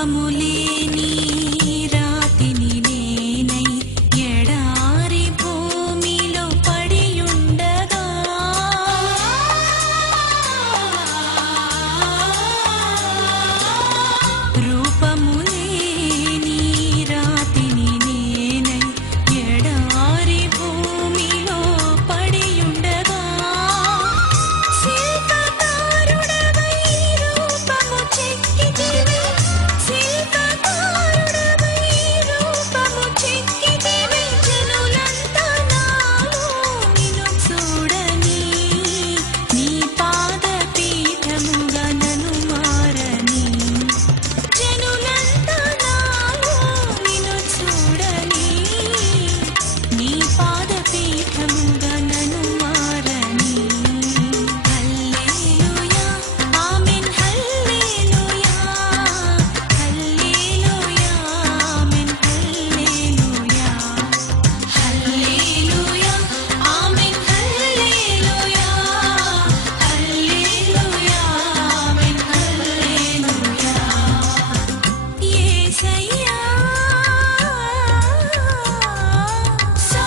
రూపములేని రాతిని నేనై ఎడారి భూమిలో పడియుండగా రూపములేని రాతిని నేనై ఎడారి భూమిలో పడియుండగా శిల్పకారుడవై రూపము చెక్కితివి శిల్పకారుడవై రూపము చెక్కితివి జనులంతా నాలో నిన్ను చూడని నీ పాదపీఠముగా నన్ను మారని జనులంతా నాలో నిన్ను చూడని నీ పాదపీఠముగా నన్ను మారని హల్లెలూయా ఆమేన్ హల్లెలూయా హల్లెలూయా ఆమేన్ హల్లెలూయా హల్లెలూయా ఆమేన్ హల్లెలూయా హల్లెలూయా ఆమేన్ హల్లెలూయా యేసయ్యా సా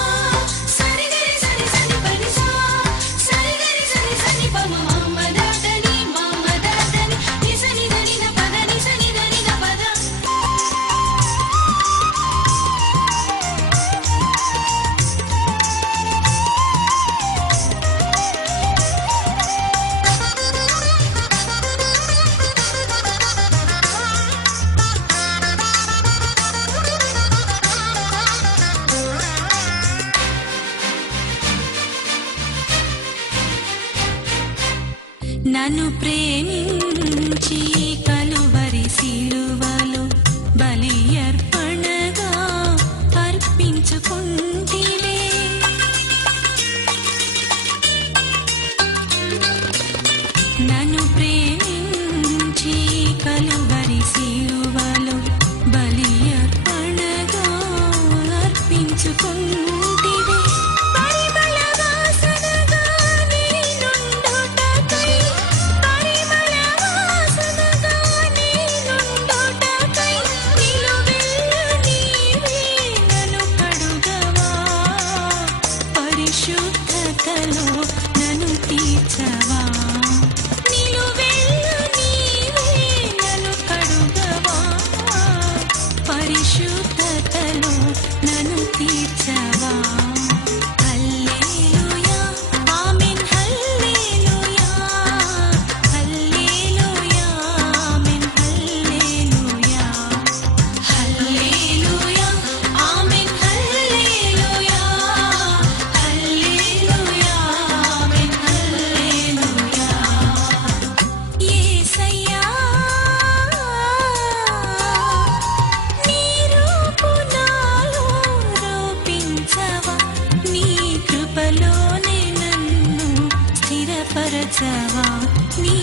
సరిగరి సరి సని పని సా సరిగరి సరి సని పమ మమ్మదాతని నిసని దని న పద నిసని దని న పద నన్ను ప్రేమించి కలువరి సిలువలో బలి అర్పణగా అర్పించుకుంటివే నన్ను ప్రేమించి కలువరి సిలువలో బలి అర్పణగా అర్పించుకుంటివే పరిమళ వాసనగా నేనుండుటకై పరిమళ వాసనగా నేనుండుటకై నిలువెల్లా నీవే నన్ను కడుగవా పరిశుద్ధతలో నన్ను తీర్చవా నిలువెల్లా నీవే నన్ను కడుగవా పరిశుద్ధతలో నన్ను తీర్చవా హల్లెలూయా ఆమేన్ హల్లెలూయా హల్లెలూయా ఆమేన్ హల్లెలూయా హల్లెలూయా ఆమేన్ హల్లెలూయా హల్లెలూయా ఆమేన్ హల్లెలూయా యేసయ్యా నీ రూపు నాలో రూపించవా నీ కృపలోనే నన్ను స్థిరపరచవా నీ